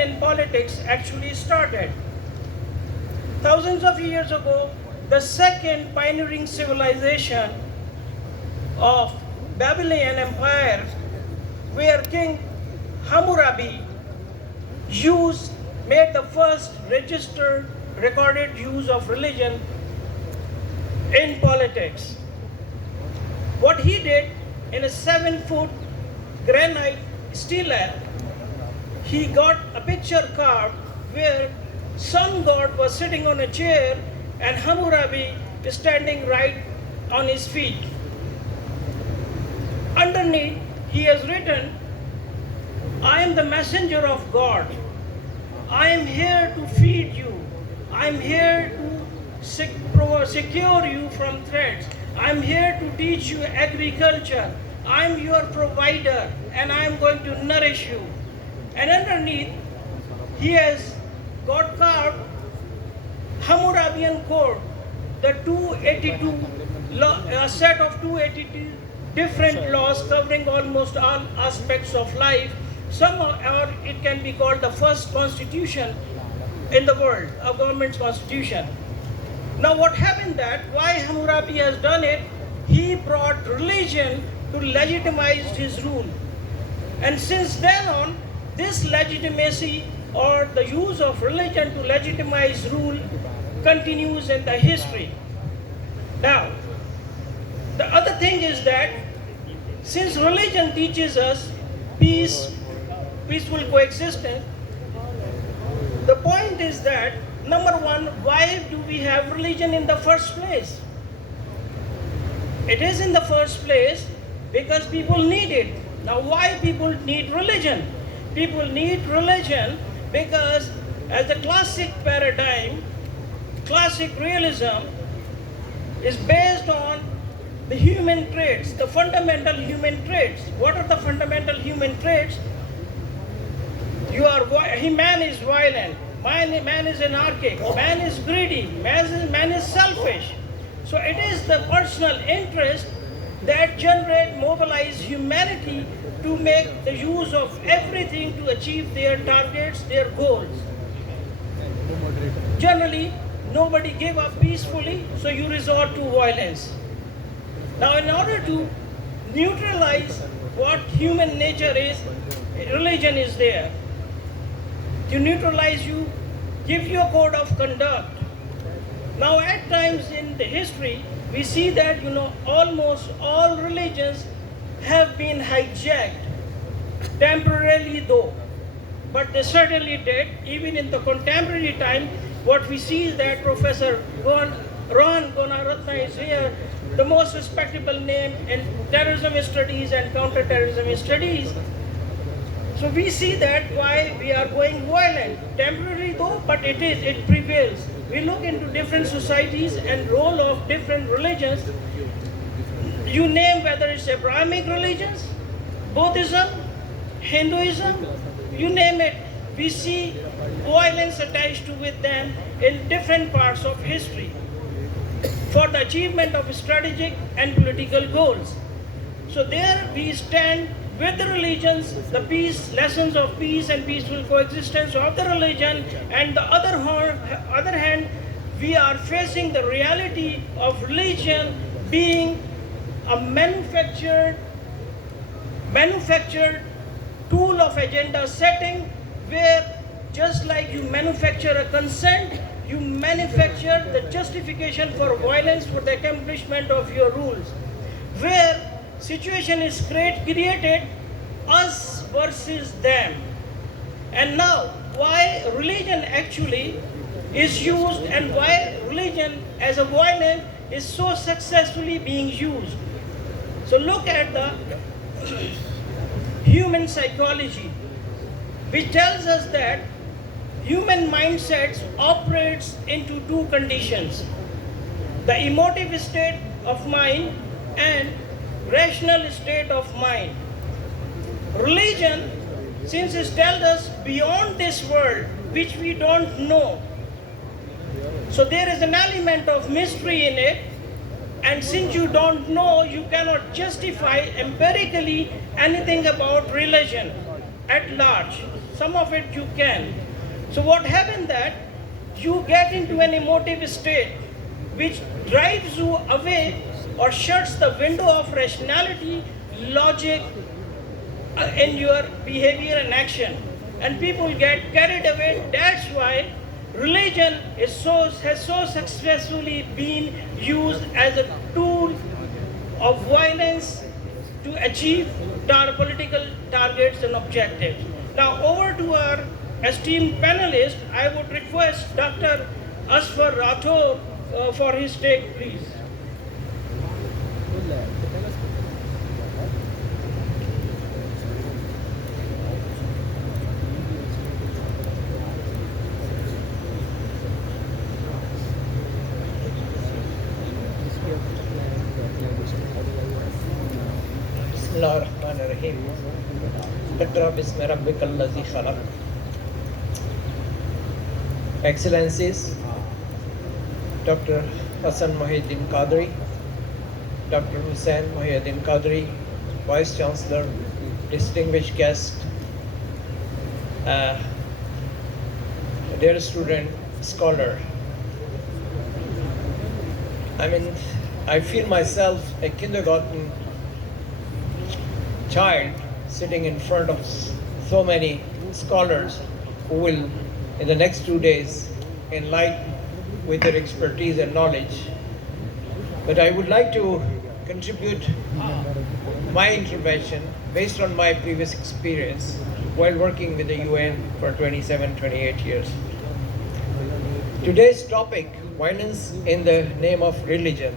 religion in politics actually started. Thousands of years ago, the second pioneering civilization of Babylonian Empire, where King Hammurabi made the first registered, recorded use of religion in politics. What he did, in a 7-foot granite stele, he got a picture carved where sun god was sitting on a chair and Hammurabi is standing right on his feet. Underneath, he has written, "I am the messenger of God. I am here to feed you. I am here to secure you from threats. I am here to teach you agriculture. I am your provider and I am going to nourish you." And underneath, he has got carved Hammurabian Code, the 282 a set of 282 different laws covering almost all aspects of life. Or it can be called the first constitution in the world, a government's constitution. Now what happened that, why Hammurabi has done it, he brought religion to legitimize his rule. And since then on, this legitimacy or the use of religion to legitimize rule continues in the history. Now, the other thing is that since religion teaches us peaceful coexistence, the point is that, number one, why do we have religion in the first place? It is in the first place because people need it. Now, why people need religion? People need religion because as the classic paradigm, classic realism is based on the human traits, the fundamental human traits. What are the fundamental human traits? Man is violent, man is anarchic, man is greedy, man is selfish. So it is the personal interest that mobilize humanity to make the use of everything to achieve their targets, their goals. Generally, nobody give up peacefully, so you resort to violence. Now, in order to neutralize what human nature is, religion is there. To neutralize you, give you a code of conduct. Now, at times in the history, we see that, almost all religions have been hijacked, temporarily though, but they certainly did. Even in the contemporary time, what we see is that Professor Ratna is here, the most respectable name in terrorism studies and counter-terrorism studies. So we see that why we are going violent, temporary though, but it prevails. We look into different societies and role of different religions. You name whether it's Abrahamic religions, Buddhism, Hinduism, you name it. We see violence attached to with them in different parts of history for the achievement of strategic and political goals. So there we stand with the religions, the lessons of peace and peaceful coexistence of the religion, and the other hand, we are facing the reality of religion being a manufactured tool of agenda setting, where just like you manufacture a consent, you manufacture the justification for violence for the accomplishment of your rules, where situation is created us versus them. And now, why religion actually is used and why religion as a violence is so successfully being used. So look at the human psychology, which tells us that human mindsets operates into two conditions: the emotive state of mind and rational state of mind. Religion, since it tells us beyond this world, which we don't know, so there is an element of mystery in it, and since you don't know, you cannot justify empirically anything about religion at large. some of it you can. So what happened that you get into an emotive state which drives you away or shuts the window of rationality, logic in your behavior and action. And people get carried away. That's why religion has so successfully been used as a tool of violence to achieve political targets and objectives. Now over to our esteemed panelist, I would request Dr. Asfar Rathor for his take, please. Bismillahirrahmanirrahim. Iqra bismi rabbikal ladzi khalaq. Excellencies, Dr. Hasan Mohyeddin Qadri, Dr. Hussain Mohyeddin Qadri, Vice Chancellor, distinguished guest, dear student, scholar. I feel myself a kindergarten child sitting in front of so many scholars who will, in the next 2 days, enlighten with their expertise and knowledge. But I would like to contribute my intervention based on my previous experience while working with the UN for 27, 28 years. Today's topic, violence in the name of religion.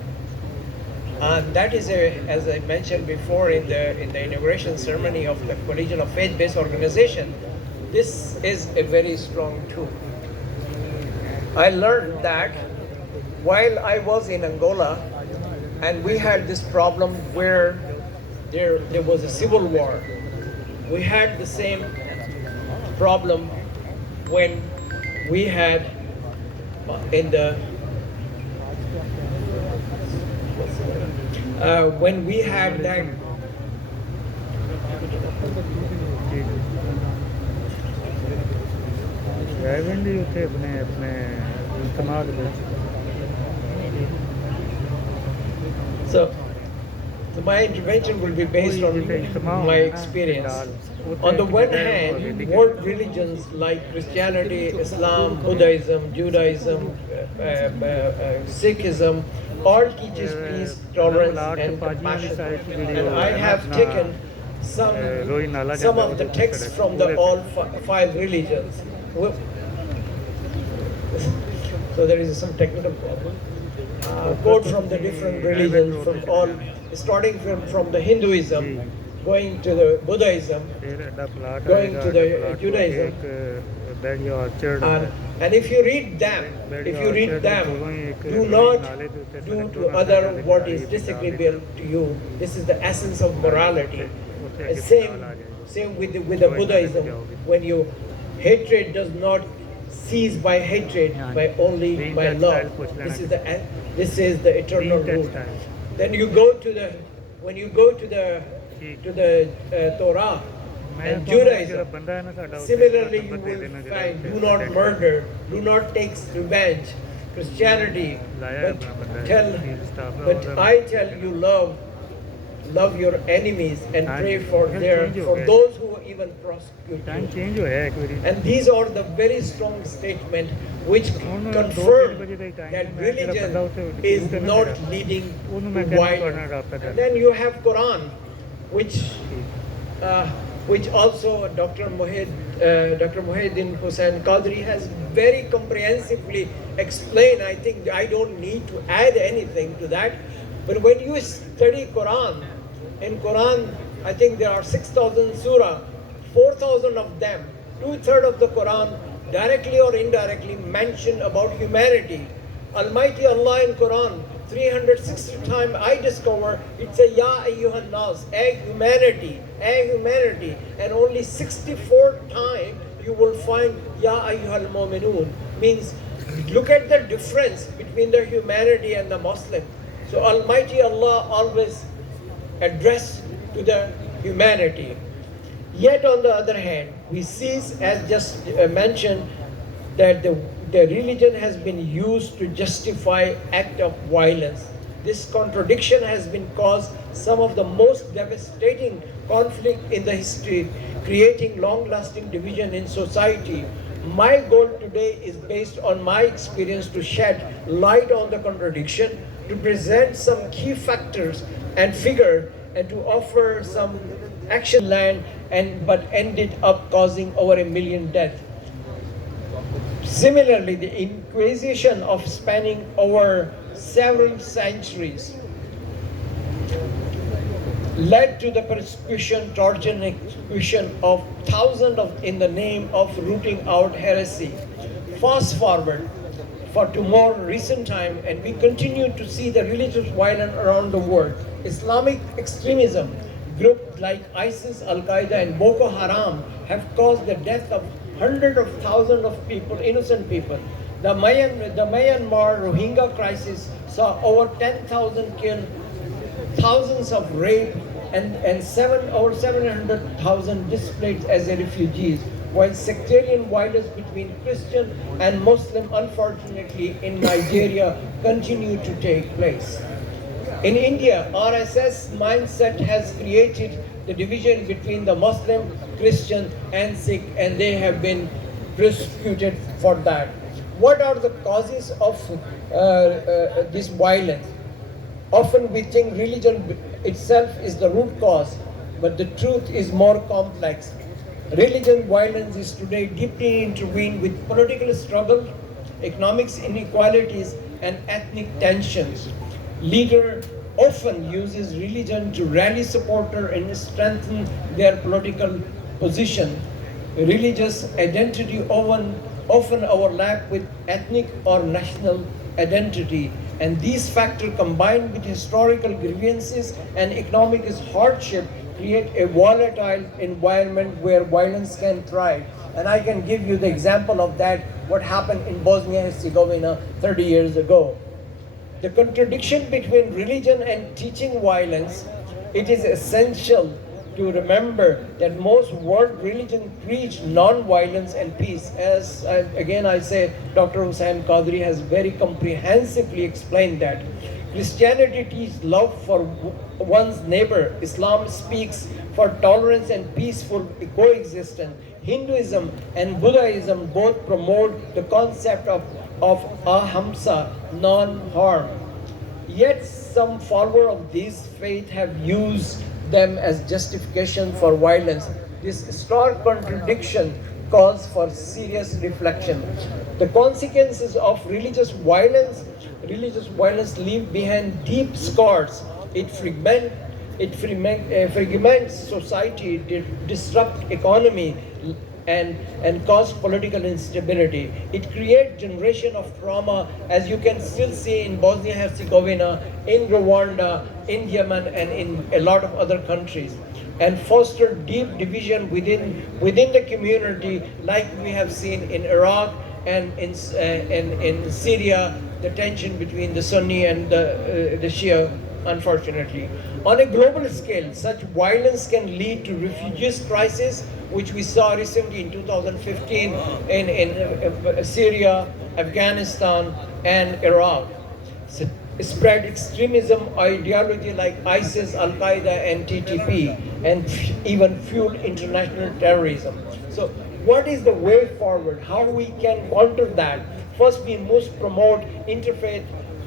That is, as I mentioned before in the inauguration ceremony of the Coalition of Faith-Based Organization, this is a very strong tool. I learned that while I was in Angola and we had this problem where there was a civil war, we had the same problem when we had when we had that so my intervention will be based on my experience. On the one hand, world religions like Christianity, Islam, Buddhism, Judaism, Sikhism, all teaches peace, tolerance, and compassion. And I have taken some of the texts from the all five religions. So there is some technical problem. Quote from the different religions, from all, starting from the Hinduism, going to the Buddhism, going to the Judaism. And if you read them, do not do to other what is disagreeable to you. This is the essence of morality. And same with the Buddhism. When you hatred does not cease by hatred, by only by love. This is the eternal rule. Then you go to the Torah and Judaism. Similarly, you will find do not murder, do not take revenge. Christianity, but I tell you, love your enemies and pray for those who even prosecute you. And these are the very strong statement which confirm that religion is not leading to violence. And then you have Quran, which also Dr. Mohyeddin Hussain Qadri has very comprehensively explained. I think I don't need to add anything to that. But when you study Quran, in Quran, I think there are 6,000 surah, 4,000 of them, 2/3 of the Quran, directly or indirectly mention about humanity. Almighty Allah in Quran, 360 times I discover, it's a Ya ayyuhan nas, humanity, humanity. And only 64 times you will find Ya ayyuhal mu'minun. Means, look at the difference between the humanity and the Muslim. So Almighty Allah always address to the humanity. Yet on the other hand, we see, as just mentioned, that the religion has been used to justify act of violence. This contradiction has been caused some of the most devastating conflict in the history, creating long-lasting division in society. My goal today is based on my experience to shed light on the contradiction, to present some key factors and figure, and to offer some action plan, but ended up causing over 1 million deaths. Similarly, the Inquisition of spanning over several centuries led to the persecution, torture, and execution of thousands in the name of rooting out heresy. Fast forward to more recent time, and we continue to see the religious violence around the world. Islamic extremism, groups like ISIS, Al-Qaeda, and Boko Haram have caused the death of hundreds of thousands of people, innocent people. The Myanmar Rohingya crisis saw over 10,000 killed, thousands of raped, and over 700,000 displaced as refugees, while sectarian violence between Christian and Muslim, unfortunately, in Nigeria continue to take place. In India, RSS mindset has created the division between the Muslim, Christian, and Sikh, and they have been persecuted for that. What are the causes of this violence? Often we think religion itself is the root cause, but the truth is more complex. Religion violence is today deeply intertwined with political struggle, economic inequalities, and ethnic tensions. Leader often uses religion to rally supporters and strengthen their political position. Religious identity often overlap with ethnic or national identity, and these factors combined with historical grievances and economic hardship create a volatile environment where violence can thrive. And I can give you the example of that, what happened in Bosnia-Herzegovina 30 years ago. The contradiction between religion and teaching violence, it is essential to remember that most world religions preach non-violence and peace. As again I say, Dr. Hussain Qadri has very comprehensively explained that. Christianity teaches love for one's neighbor. Islam speaks for tolerance and peaceful coexistence. Hinduism and Buddhism both promote the concept of ahimsa, non-harm. Yet some followers of these faiths have used them as justification for violence. This stark contradiction calls for serious reflection. The consequences of religious violence leave behind deep scars. It fragments society, disrupt economy, and cause political instability. It creates generation of trauma, as you can still see in Bosnia-Herzegovina, in Rwanda, in Yemen, and in a lot of other countries, and foster deep division within the community, like we have seen in Iraq and in Syria, the tension between the Sunni and the Shia, unfortunately. On a global scale, such violence can lead to refugees crisis, which we saw recently in 2015 in Syria, Afghanistan, and Iraq. Spread extremism ideology like ISIS, Al-Qaeda, and TTP, and even fuel international terrorism. So what is the way forward? How we can counter that? First, we must promote interfaith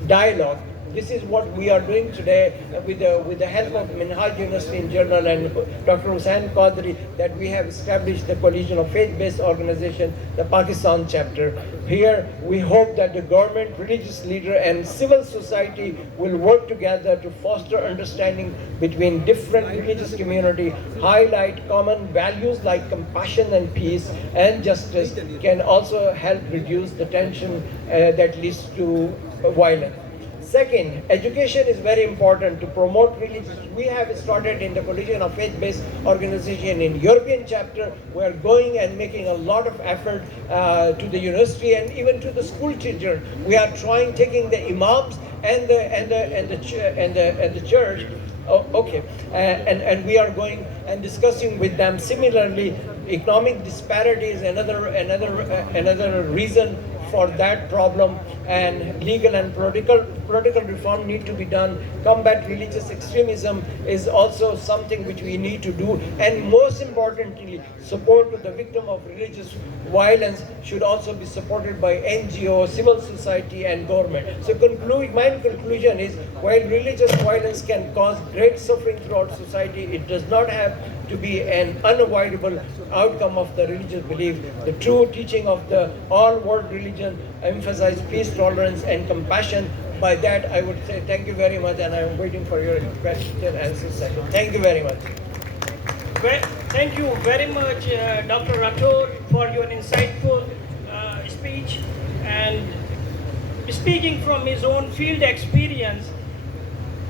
dialogue. This is what we are doing today with the help of Minhaj University in Journal and Dr. Hussain Qadri, that we have established the Coalition of Faith-Based Organization, the Pakistan chapter. Here, we hope that the government, religious leader, and civil society will work together to foster understanding between different religious communities, highlight common values like compassion and peace and justice, can also help reduce the tension that leads to violence. Second, education is very important to promote religion. We have started in the Coalition of Faith-Based Organization in European chapter. We are going and making a lot of effort to the university and even to the school children. We are taking the imams and the church Oh, okay. And we are going and discussing with them. Similarly, economic disparity is another reason for that problem, and legal and political reform need to be done. Combat religious extremism is also something which we need to do, and most importantly, support to the victim of religious violence should also be supported by NGO, civil society, and government. So my conclusion is, while religious violence can cause great suffering throughout society, it does not have to be an unavoidable outcome of the religious belief. The true teaching of the all world religion emphasize peace, tolerance, and compassion. By that, I would say thank you very much, and I am waiting for your question and answer session. Thank you very much. Well, thank you very much, Dr. Rathor, for your insightful speech, and speaking from his own field experience,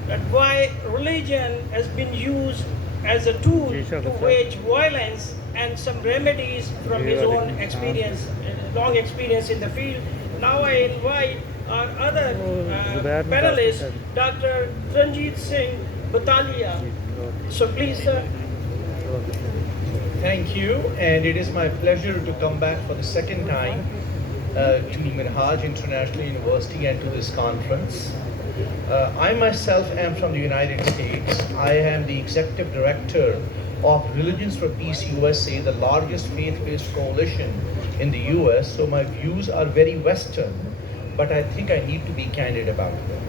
that why religion has been used as a tool to wage violence, and some remedies from his own experience, long experience in the field. Now I invite our other panelist, Dr. Ranjit Singh Batalia. So please, sir. Thank you, and it is my pleasure to come back for the second time to Minhaj International University and to this conference. I myself am from the United States. I am the Executive Director of Religions for Peace USA, the largest faith-based coalition in the US, so my views are very Western, but I think I need to be candid about them.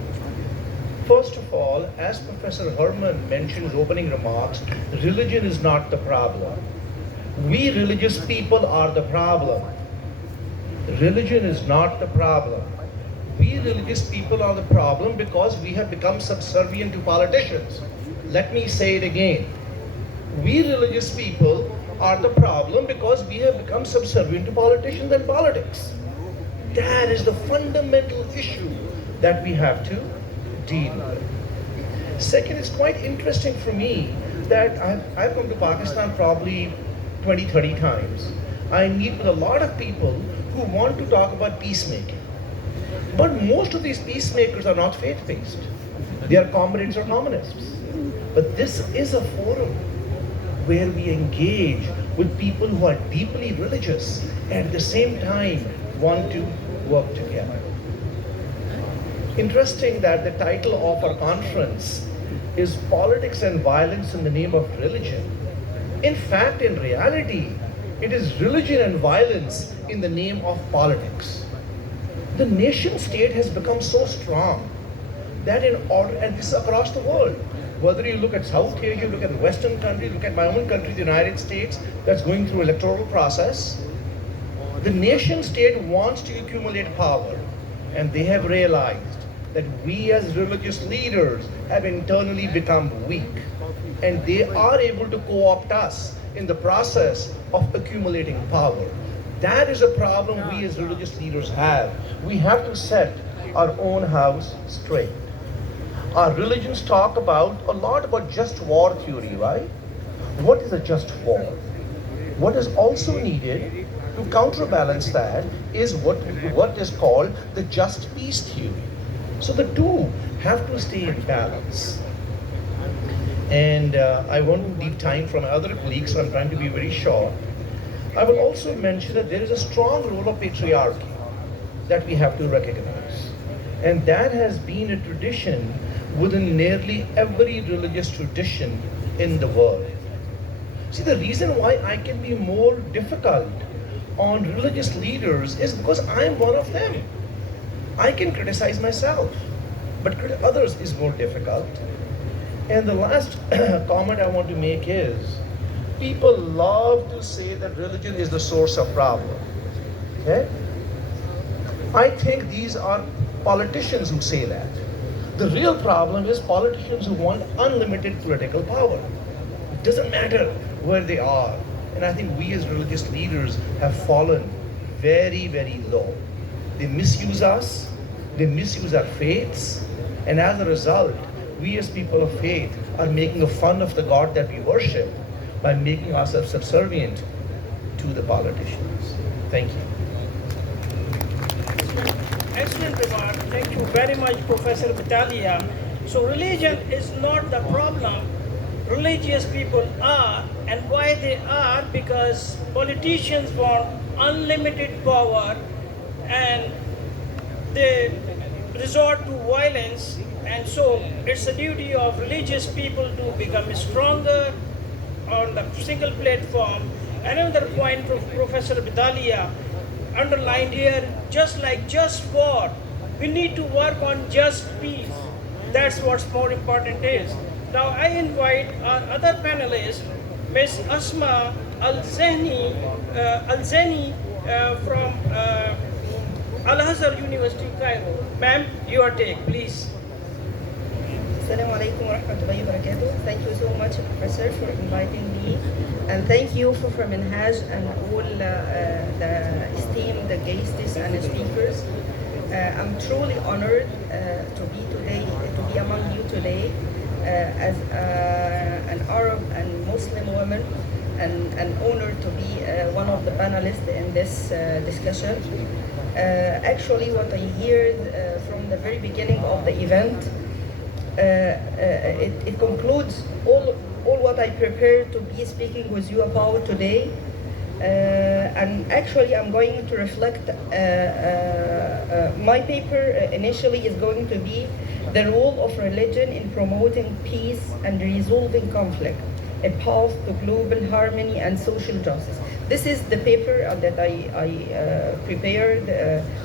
First of all, as Professor Herman mentioned in his opening remarks, religion is not the problem. We religious people are the problem. Religion is not the problem. We religious people are the problem because we have become subservient to politicians. Let me say it again. We religious people are the problem because we have become subservient to politicians and politics. That is the fundamental issue that we have to deal with. Second, it's quite interesting for me that I've come to Pakistan probably 20, 30 times. I meet with a lot of people who want to talk about peacemaking. But most of these peacemakers are not faith-based. They are comrades or communists. But this is a forum where we engage with people who are deeply religious and at the same time want to work together. Interesting that the title of our conference is Politics and Violence in the Name of Religion. In fact, in reality, it is religion and violence in the name of politics. The nation state has become so strong that in order, and this is across the world, whether you look at South Asia, look at the Western countries, look at my own country, the United States, that's going through electoral process, the nation state wants to accumulate power, and they have realized that we as religious leaders have internally become weak, and they are able to co-opt us in the process of accumulating power. That is a problem we as religious leaders have. We have to set our own house straight. Our religions talk a lot about just war theory, right? What is a just war? What is also needed to counterbalance that is what is called the just peace theory. So the two have to stay in balance. And I want to leave time for my other colleagues, so I'm trying to be very short. I will also mention that there is a strong role of patriarchy that we have to recognize. And that has been a tradition within nearly every religious tradition in the world. See, the reason why I can be more difficult on religious leaders is because I'm one of them. I can criticize myself, but others is more difficult. And the last comment I want to make is, people love to say that religion is the source of problem. Okay? I think these are politicians who say that. The real problem is politicians who want unlimited political power. It doesn't matter where they are. And I think we as religious leaders have fallen very, very low. They misuse us, they misuse our faiths, and as a result, we as people of faith are making fun of the God that we worship by making ourselves subservient to the politicians. Thank you. Excellent remark. Thank you very much, Professor Batalia. So religion is not the problem. Religious people are, and why they are, because politicians want unlimited power and they resort to violence, and so it's the duty of religious people to become stronger on the single platform. Another point Professor Bidalia underlined here, just like just war, we need to work on just peace. That's what's more important is. Now I invite our other panelists, Ms. Asma Al-Zeni from Al-Azhar University, Cairo. Ma'am, your take, please. Assalamu alaikum wa rahmatullahi wa barakatuh. Thank you so much, Professor, for inviting me. And thank you for Minhaj and all the esteemed guests and speakers. I'm truly honored to be among you today as an Arab and Muslim woman, and an honor to be one of the panelists in this discussion. Actually, what I heard from the very beginning of the event, it concludes all what I prepared to be speaking with you about today. And actually, I'm going to reflect. My paper initially is going to be the role of religion in promoting peace and resolving conflict, a path to global harmony and social justice. This is the paper that I prepared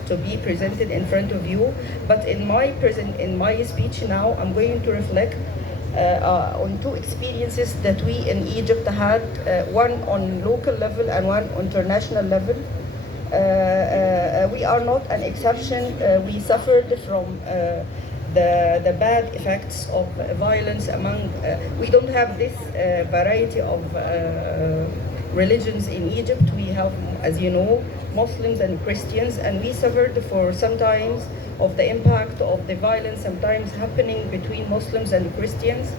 to be presented in front of you. But in my speech now, I'm going to reflect on two experiences that we in Egypt had, one on local level and one on international level. We are not an exception. We suffered from the bad effects of violence among. We don't have this variety of religions in Egypt. We have, as you know, Muslims and Christians, and we suffered for sometimes of the impact of the violence sometimes happening between Muslims and Christians.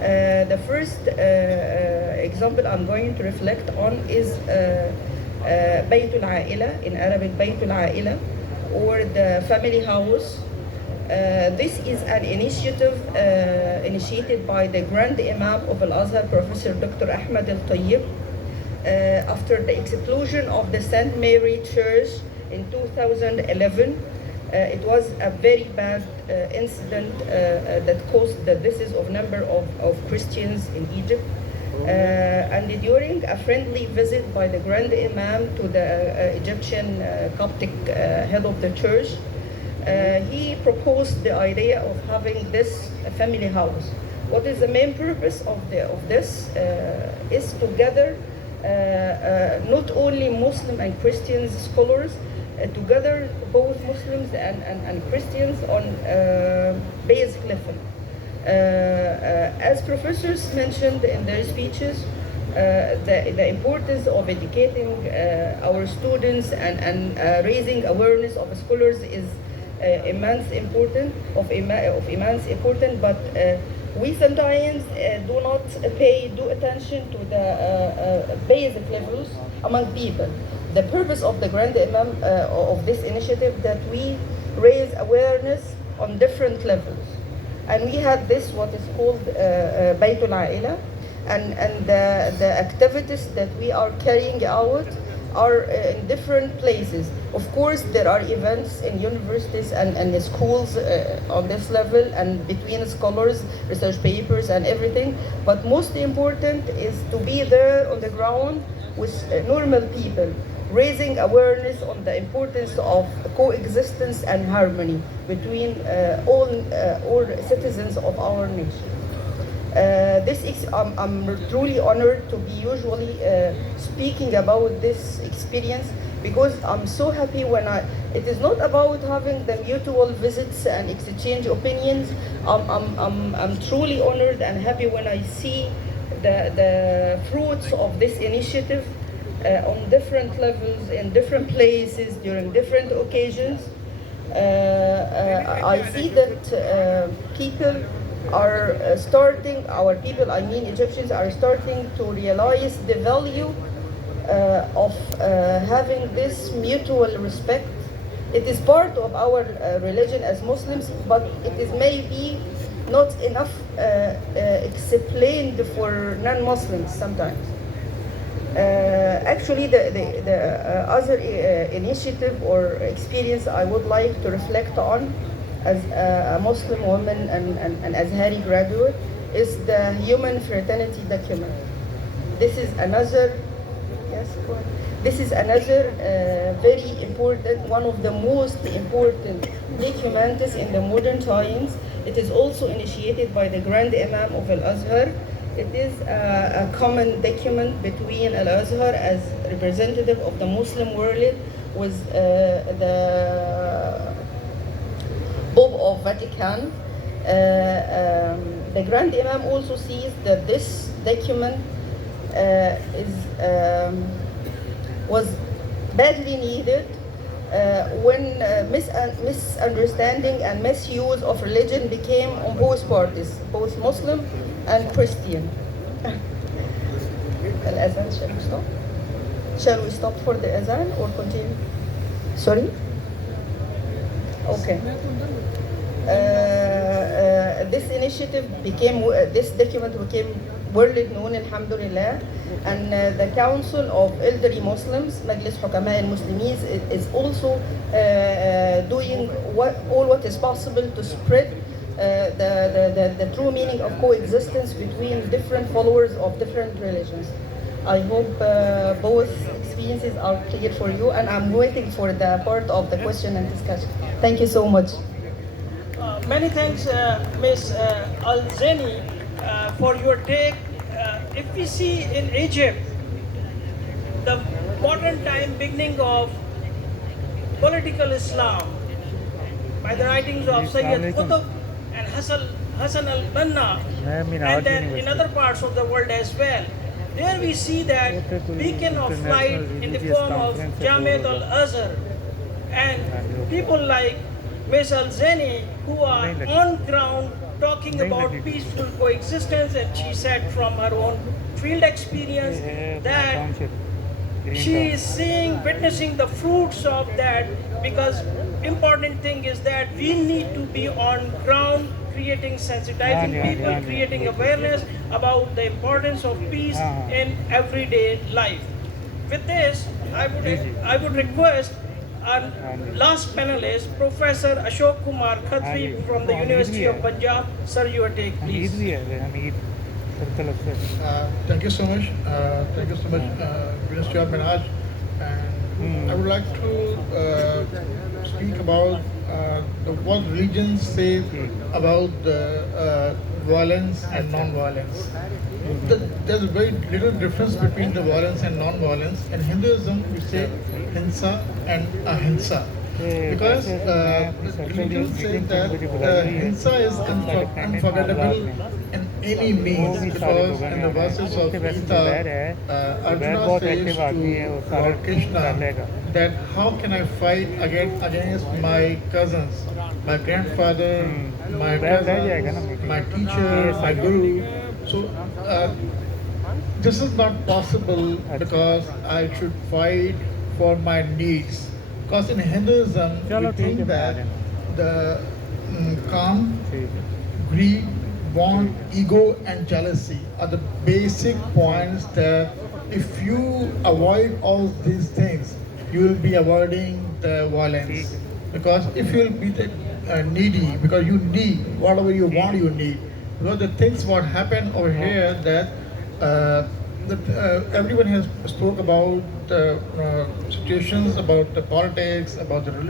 The first example I'm going to reflect on is Baytul Aila, in Arabic Baytul Aila, or the family house. This is an initiative initiated by the Grand Imam of Al-Azhar, Prof.Dr. Ahmad al-Tayyib, after the explosion of the St. Mary Church in 2011. It was a very bad incident that caused the deaths of number of Christians in Egypt. And during a friendly visit by the Grand Imam to the Egyptian Coptic head of the church, he proposed the idea of having this family house. What is the main purpose of this is to gather not only Muslim and Christian scholars, together both Muslims and Christians on basic level. As professors mentioned in their speeches, the importance of educating our students and raising awareness of scholars is immense important, but we sometimes do not pay due attention to the basic levels among people. The purpose of the Grand Imam of this initiative that we raise awareness on different levels. And we had this, what is called Baytul Aila, and the activities that we are carrying out are in different places. Of course, there are events in universities and schools on this level, and between scholars, research papers and everything. But most important is to be there on the ground with normal people, raising awareness on the importance of coexistence and harmony between all citizens of our nation. I'm truly honored to be usually speaking about this experience, because I'm so happy it is not about having the mutual visits and exchange opinions. I'm truly honored and happy when I see the fruits of this initiative on different levels, in different places, during different occasions. I see that people are Egyptians are starting to realize the value of having this mutual respect. It is part of our religion as Muslims, but it is maybe not enough explained for non-Muslims sometimes. Actually, the other initiative or experience I would like to reflect on as a Muslim woman and an Azhari graduate is the Human Fraternity document. This is another, yes, go ahead. This is another very important, one of the most important documents in the modern times. It is also initiated by the Grand Imam of Al-Azhar. It is a common document between Al-Azhar as representative of the Muslim world with the Pope of Vatican. The Grand Imam also sees that this document was badly needed when misunderstanding and misuse of religion became on both parties, both Muslim and Christian. Al-Azan, shall we stop? Shall we stop for the Azan or continue? Sorry? Okay. This initiative became, this document became world known, alhamdulillah, and the Council of Elderly Muslims, Majlis Hukama al-Muslimin, is also doing all what is possible to spread the true meaning of coexistence between different followers of different religions. I hope both experiences are clear for you, and I'm waiting for the part of the question and discussion. Thank you so much. Many thanks, Ms. Al-Ceunee, for your take. If we see in Egypt, the modern time beginning of political Islam by the writings of Sayyid Qutb and Hassan al-Banna, and then in other parts of the world as well. There we see that beacon of light in the form of Jamiat al-Azhar, and people like Ms. Al-Ceunee who are on ground talking about peaceful coexistence, and she said from her own field experience that she is seeing, witnessing the fruits of that, because important thing is that we need to be on ground, creating sensitizing people, creating awareness about the importance of peace in everyday life. With this, I would request our last panelist, Professor Ashok Kumar Khatri from the University of Punjab. Sir, your take, please. Thank you so much. Thank you so much, Ministry of Minhaj. And I would like to speak about what religions say about the violence and non-violence. There's a very little difference between the violence and non-violence. In Hinduism, we say hinsa and ahimsa. Because religion says that hinsa is unforgettable in any means, because in the verses of Gita, Arjuna says to Lord Krishna that how can I fight against my cousins, my grandfather, my cousins, my teacher, my guru. So this is not possible because I should fight for my needs. Because in Hinduism, we think that the calm, greed, want, ego, and jealousy are the basic points that if you avoid all these things, you will be avoiding the violence. Because if you will be needy, because you need whatever you want, you need. Because the things what happen over here that everyone has spoke about the situations, about the politics, about the religion.